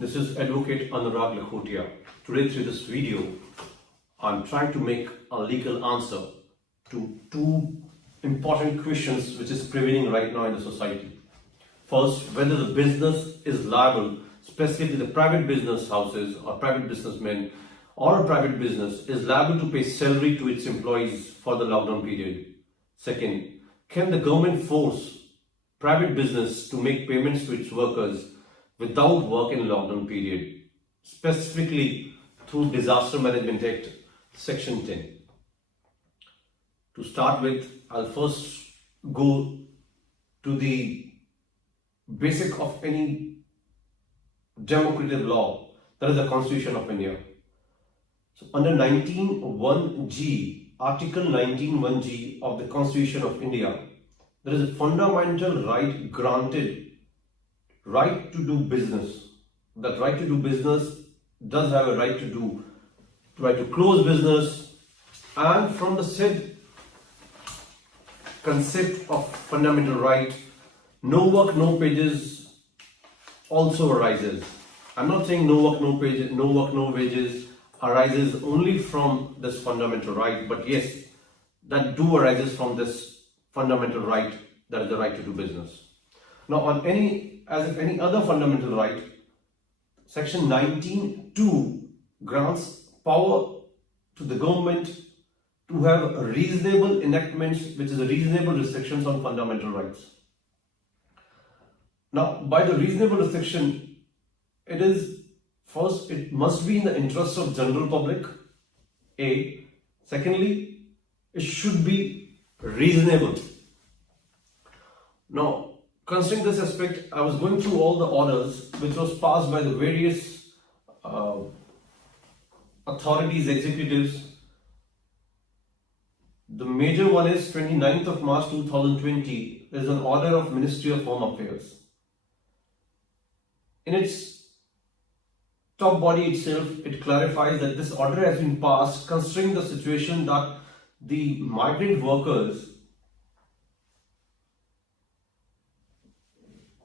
This is Advocate Anurag Lakhotia. Today through this video, I'm trying to make a legal answer to two important questions which is prevailing right now in the society. First, whether the business is liable, specifically the private business houses or private businessmen or a private business is liable to pay salary to its employees for the lockdown period. Second, can the government force private business to make payments to its workers without work in lockdown period, specifically through Disaster Management Act Section 10. To start with, I'll first go to the basic of any democratic law, that is the Constitution of India. So under 19(1)(g), Article 19(1)(g) of the Constitution of India, there is a fundamental right granted, right to do business. That right to do business does have a right to close business, and from the said concept of fundamental right, no work, no wages also arises. I'm not saying no work, no wages arises only from this fundamental right, but yes, that do arises from this fundamental right, that is the right to do business. Now, as if any other fundamental right, Section 19(2) grants power to the government to have reasonable enactments, which is a reasonable restrictions on fundamental rights. Now, by the reasonable restriction, it is first, it must be in the interest of general public, A. Secondly, it should be reasonable. Now, considering this aspect, I was going through all the orders which was passed by the various authorities, executives. The major one is 29th of March 2020. There is an order of Ministry of Home Affairs. In its top body itself, it clarifies that this order has been passed considering the situation that the migrant workers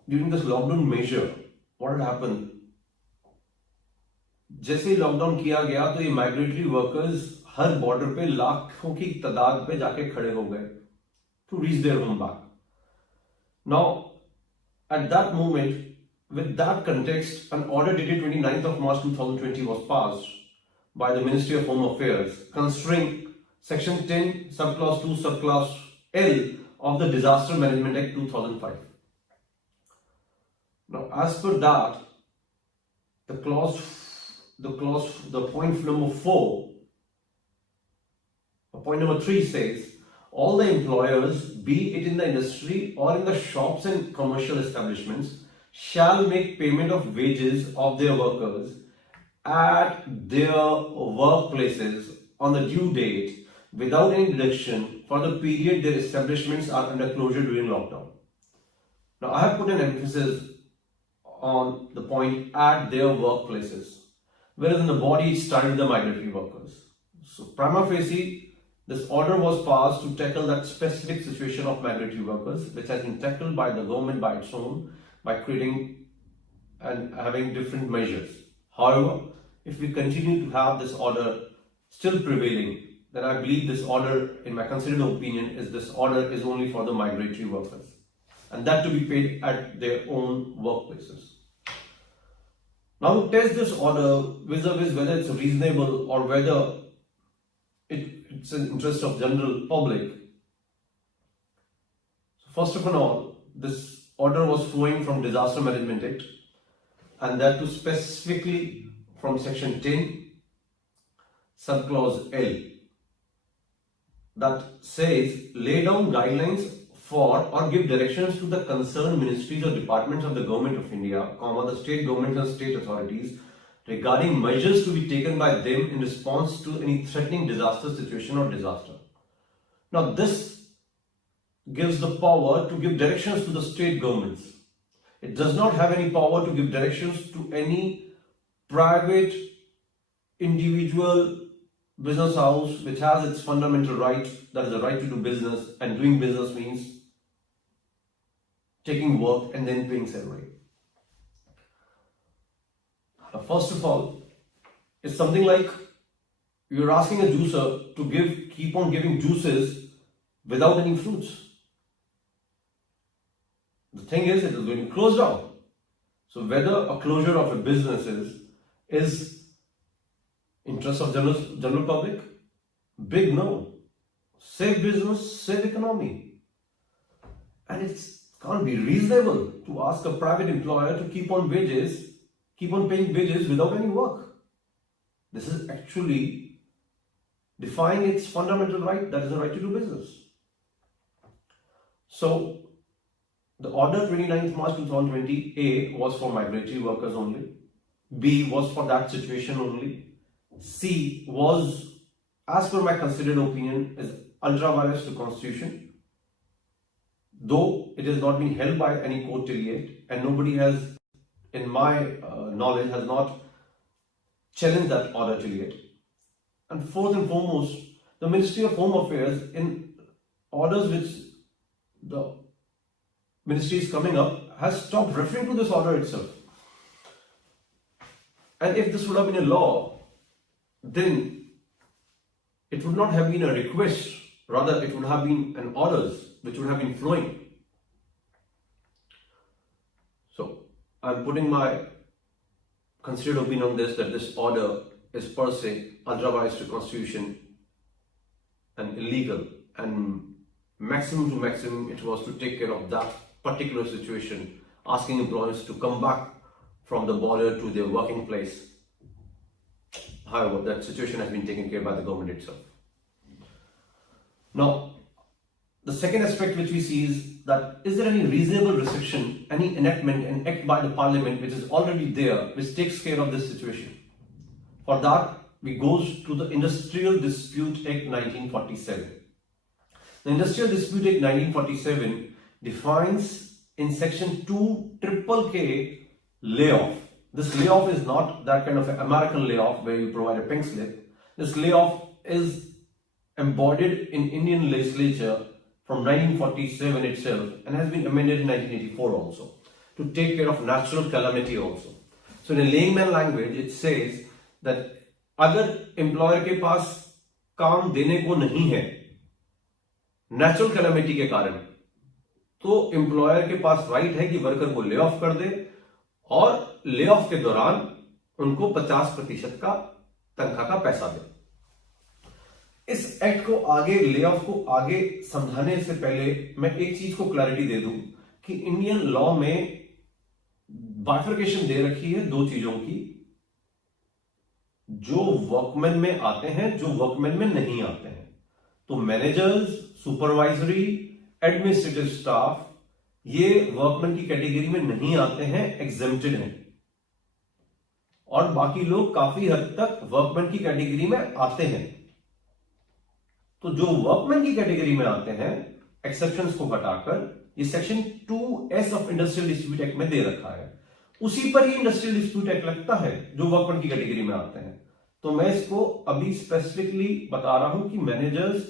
during this lockdown measure, what had happened? जैसे ही lockdown किया गया तो ये migratory workers हर border पे लाखों की तादाद पे जाके खड़े हो गए to reach their home back. Now, at that moment, with that context, an order dated 29th of March 2020 was passed by the Ministry of Home Affairs considering Section 10, Subclause 2, Subclause L of the Disaster Management Act 2005. Now, as per that, the point number 4, point number 3 says, all the employers, be it in the industry or in the shops and commercial establishments, shall make payment of wages of their workers at their workplaces on the due date without any deduction for the period their establishments are under closure during lockdown. Now, I have put an emphasis on the point at their workplaces, whereas in the body it started with the migratory workers. So prima facie, this order was passed to tackle that specific situation of migratory workers, which has been tackled by the government by its own, by creating and having different measures. However, if we continue to have this order still prevailing, then I believe this order, in my considered opinion, this order is only for the migratory workers, and that to be paid at their own workplaces. Now, to test this order vis-a-vis whether it's reasonable or whether it's in the interest of general public. So first of all, this order was flowing from Disaster Management Act, and that too specifically from Section 10, Subclause L, that says, lay down guidelines for or give directions to the concerned ministries or departments of the Government of India, the state governments and state authorities regarding measures to be taken by them in response to any threatening disaster situation or disaster. Now, this gives the power to give directions to the state governments. It does not have any power to give directions to any private individual business house which has its fundamental right, that is the right to do business, and doing business means taking work and then paying salary. First of all, it's something like you're asking a juicer to keep on giving juices without any fruits. The thing is, it is going to close down. So whether a closure of a business is interest of general public, big no. Save business, save economy. And it can't be reasonable to ask a private employer to keep on paying wages without any work. This is actually defying its fundamental right, that is the right to do business. So the order 29th March 2020 A was for migratory workers only. B was for that situation only. C was, as per my considered opinion, is ultra vires to Constitution. Though it is not being held by any court till yet, and nobody has, in my knowledge, has not challenged that order till yet. And fourth and foremost, the Ministry of Home Affairs, in orders which the ministry is coming up, has stopped referring to this order itself. And if this would have been a law, then it would not have been a request, rather it would have been an orders which would have been flowing. So I'm putting my considered opinion on this, that this order is per se ultra vires to Constitution and illegal, and maximum to maximum it was to take care of that particular situation, asking employers to come back from the border to their working place. However, that situation has been taken care by the government itself. Now, the second aspect which we see is that is there any reasonable restriction, any enactment, an act by the parliament which is already there, which takes care of this situation? For that, we goes to the Industrial Dispute Act 1947. The Industrial Dispute Act 1947 defines in section 2KKK layoff. This layoff is not that kind of an American layoff where you provide a pink slip. This layoff is embodied in Indian legislature from 1947 itself and has been amended in 1984 also to take care of natural calamity also. So in a layman language, it says that अगर employer के पास काम देने को नहीं है natural calamity के कारण, तो एम्प्लॉयर के पास राइट है कि वर्कर को ले ऑफ कर दे और ले ऑफ के दौरान उनको 50% का तनख्वाह का पैसा दे। इस एक्ट को आगे, ले ऑफ को आगे समझाने से पहले मैं एक चीज को क्लैरिटी दे दूं कि इंडियन लॉ में बाइफर्केशन दे रखी है दो चीजों की, जो वर्कमैन में आते हैं, जो वर्कमैन में नहीं आते हैं। तो मैनेजर्स, सुपरवाइजरी, एडमिनिस्ट्रेटिव स्टाफ ये वर्कमैन की कैटेगरी में नहीं आते हैं, एग्जेम्प्टेड हैं, और बाकी लोग काफी हद तक वर्कमैन की कैटेगरी में आते हैं। तो जो वर्कमैन की कैटेगरी में आते हैं, एक्सेप्शंस को हटाकर ये section 2S of industrial dispute act में दे रखा है, उसी पर ही इंडस्ट्रियल डिस्प्यूट एक्ट लगता है जो वर्कमैन की कैटेगरी में आते हैं। तो मैं इसको अभी स्पेसिफिकली बता रहा हूं कि मैनेजर्स,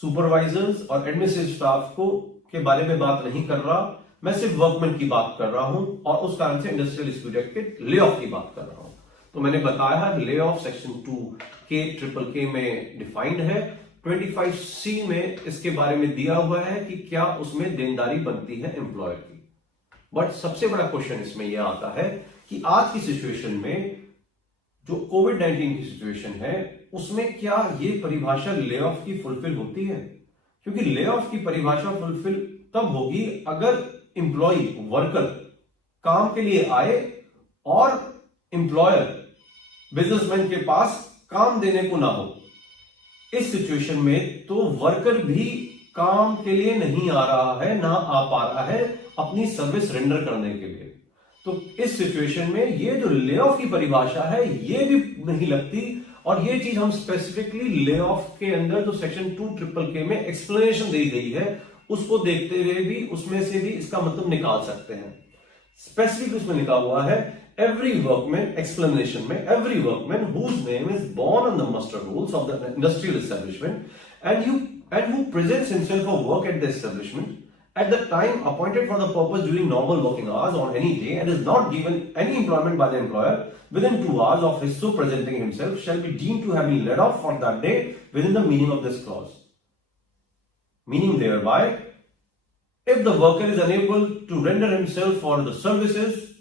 सुपरवाइजर्स और एडमिनिस्ट्रेटिव स्टाफ को के बारे में बात नहीं कर रहा, मैं सिर्फ वर्कमैन की बात कर रहा हूं और उस कारण से इंडस्ट्रियल डिस्प्यूट एक्ट के ले ऑफ की बात कर रहा हूं। तो मैंने बताया है ले ऑफ सेक्शन 2K में डिफाइंड है, 25C में इसके बारे में दिया हुआ है कि क्या उसमें देनदारी बनती है एम्प्लॉयर की। बट सबसे बड़ा क्वेश्चन इसमें यह आता है कि आज की सिचुएशन में जो कोविड-19 की सिचुएशन है उसमें क्या ये परिभाषा ले ऑफ की फुलफिल होती है? क्योंकि ले ऑफ की परिभाषा फुलफिल तब होगी अगर एम्प्लॉय, वर्कर काम के लिए आए और एम्प्लॉयर, बिजनेसमैन के पास काम देने को ना हो। इस सिचुएशन में तो वर्कर भी काम के लिए नहीं आ रहा है, ना आ पा रहा है अपनी सर्विस रेंडर करने के लिए। तो इस सिचुएशन में ये जो ले ऑफ की परिभाषा है ये भी नहीं लगती, और ये चीज हम स्पेसिफिकली ले ऑफ के अंदर जो सेक्शन 2KKK में एक्सप्लेनेशन दी गई है उसको देखते हुए भी उसमें से भी इसका मतलब निकाल सकते हैं। स्पेसिफिक उसमें लिखा हुआ है every workman, explanation में every workman whose name is born on the muster rolls of the industrial establishment and who presents himself for work at the establishment at the time appointed for the purpose during normal working hours on any day and is not given any employment by the employer within 2 hours of his so presenting himself shall be deemed to have been laid off for that day within the meaning of this clause. Meaning thereby, if the worker is unable to render himself for the services,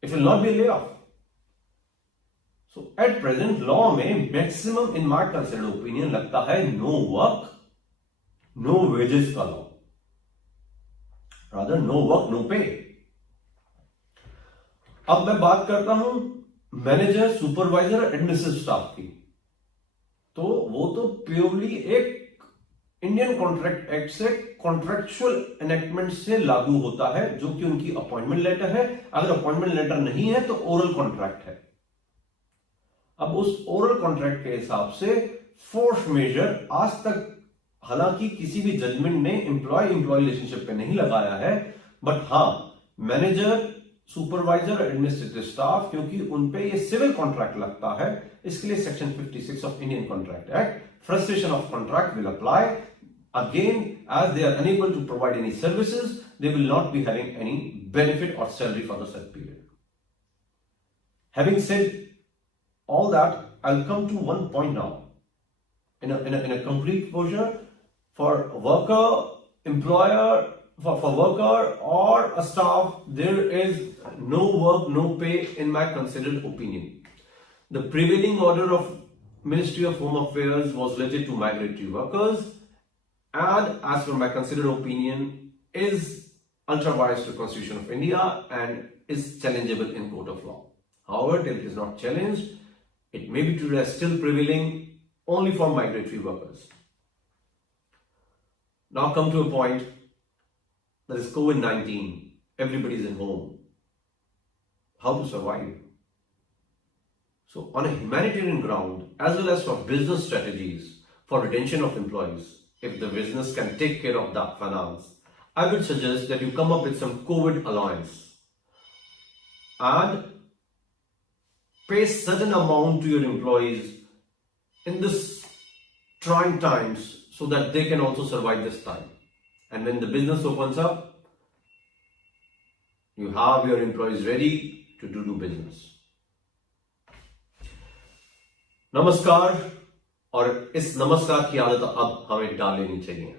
it will not be a layoff. So at present law में maximum in my considered opinion लगता है no work, no wages का law. Rather no work, no pay. अब मैं बात करता हूं manager, supervisor, administrative staff की, तो वो तो प्योरली एक इंडियन कॉन्ट्रैक्ट एक्ट से कॉन्ट्रेक्चुअल एनेक्टमेंट से लागू होता है, जो कि उनकी अपॉइंटमेंट लेटर है. अगर अपॉइंटमेंट लेटर नहीं है तो ओरल कॉन्ट्रैक्ट है. अब उस ओरल कॉन्ट्रैक्ट के हिसाब से फोर्स मेजर आज तक हालांकि किसी भी जजमेंट ने एम्प्लॉय रिलेशनशिप पे नहीं लगाया है, बट हाँ मैनेजर, सुपरवाइजर, एडमिनिस्ट्रेटिव स्टाफ, क्योंकि उनपे ये सिविल कॉन्ट्रैक्ट लगता है, इसके लिए section 56 of Indian contract act frustration of contract will apply. Again, as they are unable to provide any services, they will not be having any benefit or salary for the said period. Having said all that, I'll come to one point now. In a complete closure, for worker, employer, for worker or a staff, there is no work, no pay in my considered opinion. The prevailing order of Ministry of Home Affairs was related to migratory workers, and as per my considered opinion is ultra biased to Constitution of India and is challengeable in court of law. However, till it is not challenged, it may be treated as still prevailing only for migratory workers. Now come to a point, that is COVID-19. Everybody is in home. How to survive? So on a humanitarian ground, as well as for business strategies for retention of employees, if the business can take care of that finance, I would suggest that you come up with some COVID allowance and pay certain amount to your employees in this trying times so that they can also survive this time. And when the business opens up, you have your employees ready to do business. नमस्कार. और इस नमस्कार की आदत अब हमें डाल लेनी चाहिए.